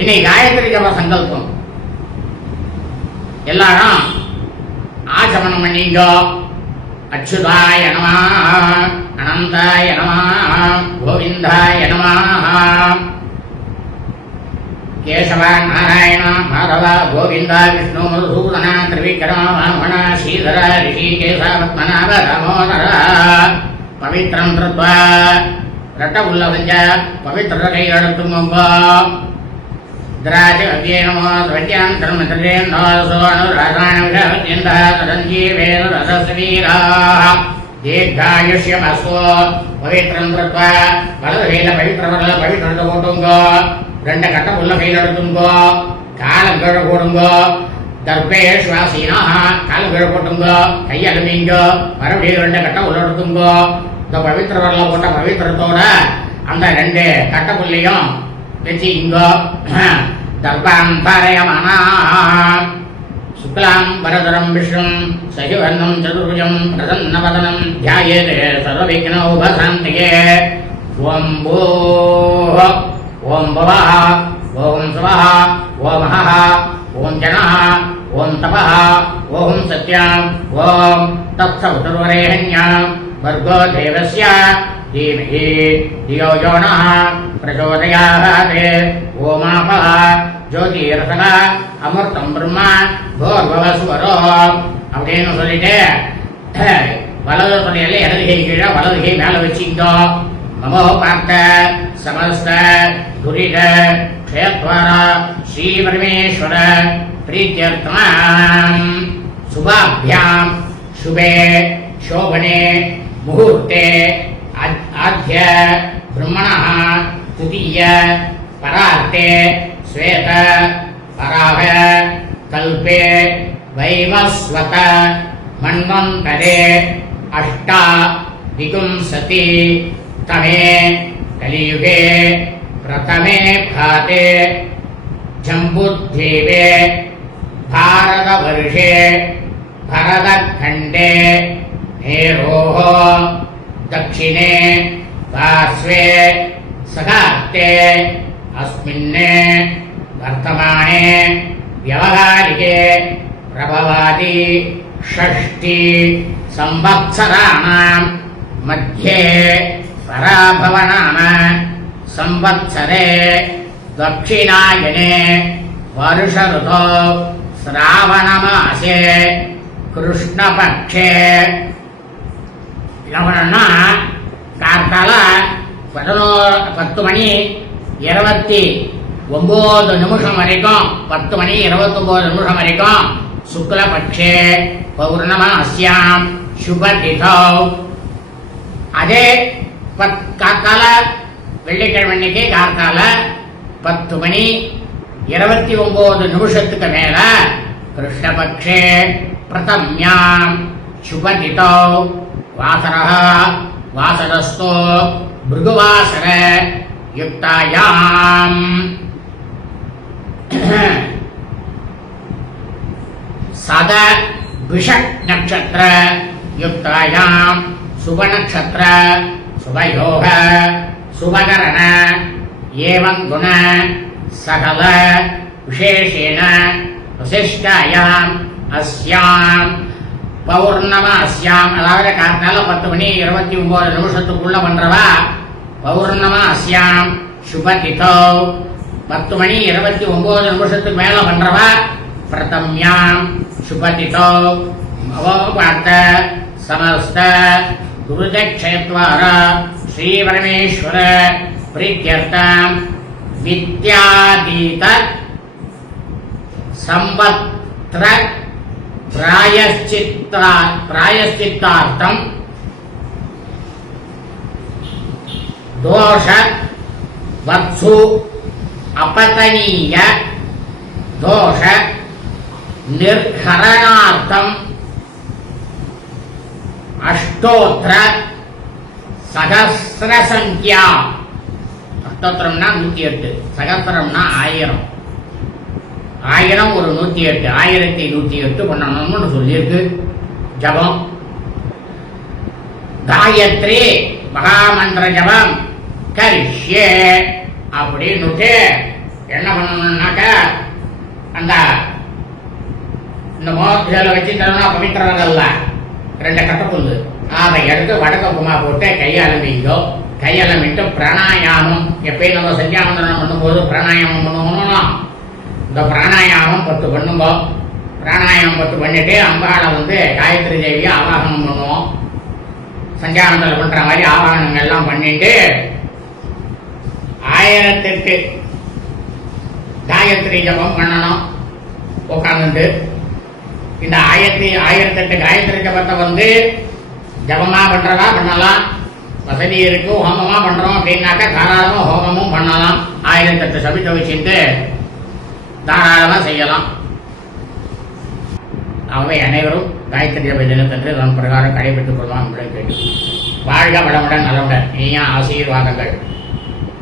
இன்னைக்கு காயத்ரி ஜப சங்கல்பம் எல்லாரும் ஆச்சமனம் பண்ணிங்கோ. அச்சுதாய நம, அனந்தாய நம, கோவிந்தாய நம, கேசவ நாராயண மாதவ கோவிந்த விஷ்ணு மதுசூதன திரிவிக்ரம வாமன ஸ்ரீதர ரிஷிகேச பத்மநாப தாமோதர பவித்ரம் கிருத்வா ரட்ட உள்ளவஞ்ச பவித்திர கை எடுத்துங்கோ. திராஜ அவ்யே நமோ ஸ்வத்யாம் தர்மத்ரேந்தோசோ அனுராதான விஷயந்தா தரஞ்சீவேன ரசஸ்வீராः தீர்காயுஷ்யமஸ்து. பவித்ரம் கிருத்வா வலது கையில பவித்திரத்தை போட்டுங்கோ. ரெண்டு கட்ட புல்ல கையில் எடுத்துங்கோ. காலம் கீழே போடுங்கோ. தர்பேஸ்வாசீனா காலம் கீழே போட்டுங்கோ. கையெழுமீங்கோ. மறுபடியும் ரெண்டு கட்ட உள்ள எடுத்துங்கோ. இந்த பவித்திர வரல போட்ட பவித்திரத்தோட அந்த ரெண்டு கட்ட புள்ளையும் வச்சுங்கோ. தர்பாந்தரயமானா சுக்லாம் வரதரம் விஷ்ணும் சசிவர்ணம் சதுர்புஜம் பிரசன்னவதனம் தியாயேதே சர்வவிக்ன உபசாந்தியே. ஓம் பூः ஓம் பவः ஓம் சுவः ஓம் மஹः ஓம் ஜனः ஓம் தபः ஓம் சத்யாம் ஓம் தத்சவிதுர்வரேண்யம் भर्गो देवस्य धीमहि धियो यो नः प्रचोदयात्. ओमापः ज्योतिरसः அமிர்தம் பிரம்மா भोर्भवस्वरो அப்படின்னு சொல்லிட்டு வலது தொடையில இடது கை கீழே வலது கை மேல வச்சுக்கோ. நமோ பார்த்த சமஸ்த துரித க்ஷேத்வார ஸ்ரீ பரமேஸ்வர பிரீத்யர்த்தம் சுபாभ्याम शुभे शोभने मुहूर्ते आद्य ब्रह्मणः तृतीय परार्ते श्वेत पराह कल्पे वैवस्वत मन्वन्तरे अष्टाविंशति तमे कलियुगे प्रथमे भाते जम्बुद्वीपे भारतवर्षे भरतखण्डे मेरोः दक्षिणे पार्श्वे सखार्ते अस्मिन् वर्तमाने व्यवहारिके प्रभवादि षष्ठी संवत्सराणां मध्ये पराभवनाम संवत्सरे दक्षिणायने वर्ष ऋतौ श्रावणमासे कृष्णपक्षे இளவனா கார்த்தால 10 மணி 29 நிமிஷம் வரைக்கும் 10 மணி 29 நிமிஷம் வரைக்கும் சுக்லபக்ஷே பௌர்ணமாஸ்யாம் சுபதிதௌ. அதே கார்த்தால வெள்ளிக்கிழமை அன்னைக்கு கார்த்தால 10 மணி 29 நிமிஷத்துக்கு மேல கிருஷ்ணபக்ஷே பிரதம்யாம் சுபதிதௌ வாசரः வாசரஸ்தோ பிருகுவாசர யுக்தாயாம் சத விஷக் நட்சத்திர யுக்தாயாம் சுப நட்சத்திர சுபயோக சுபகரண ஏவம் குண சகல விசேஷேன விசிஷ்டாயாம் அஸ்யாம் பௌர்ணமாஸ்யாம். அதாவது காத்தால 10 மணி 29 நிமிஷத்துக்குள்ள பண்றவா பௌர்ணமாஸ்யாம் சுபதிதௌ. 10 மணி 29 நிமிஷத்துக்கு மேல பண்றவா பிரதம்யாம் சுபதிதௌ. பார்த்த சமஸ்த குருதக்ஷேத்வார ஸ்ரீ பரமேஸ்வர பிரீத்யர்த்தம் வித்யாதீத சம்பத்ர प्रायश्चित्तार्थम दोष वत्सु अपतनीय दोष निर्हरणार्थम अष्टोत्तर सहस्र संख्या. अष्टोत्तरம்னா 108, சகஸ்ரம்னா 1000. 1000 ஒரு 108, 1108 பண்ணணும்னு சொல்லியிருக்கு. ஜபம் காயத்ரி மகாமந்திர ஜபம் கரிஷ்யே அப்படின்னு என்ன பண்ணணும்னாக்க அந்த இந்த மோதில வச்சு தரணும்னா பவித்திரங்கள்ல 2 கட்டப்புல்லு அதை எடுத்து வடக்கப்புமா போட்டு கையலம்பிக்கோ. கையலம்பிட்டு பிராணாயாமம் எப்பயும் நம்ம சந்தியாவந்தனம் பண்ணும்போது பிராணாயாமம் பண்ணுவோம். இந்த பிராணாயாமம் 10 பண்ணுங்க. பிராணாயாமம் 10 பண்ணிட்டு அம்பாளை காயத்ரி தேவியை ஆவாகனம் பண்ணுவோம். சந்தியாவந்தனம் பண்ற மாதிரி ஆவாகனங்கள் எல்லாம் பண்ணிட்டு 1008 காயத்ரி ஜபம் பண்ணணும் உட்காந்துட்டு. இந்த 1008 காயத்ரி ஜபத்தை ஜபமா பண்றதா பண்ணலாம், வசதி இருக்கு ஹோமமா பண்றோம் அப்படின்னாக்கா தாராளமா ஹோமமும் பண்ணலாம். 1008 சபித்த வச்சுட்டு தாராளமா செய்யலாம். அவை அனைவரும் காயத்ரி ஜப தினத்தன்று அதன் பிரகாரம் கடைபிடித்துக் கொள்ளலாம். வாழ்க வளமுடன் நலமுடன். நீயா ஆசீர்வாதங்கள்.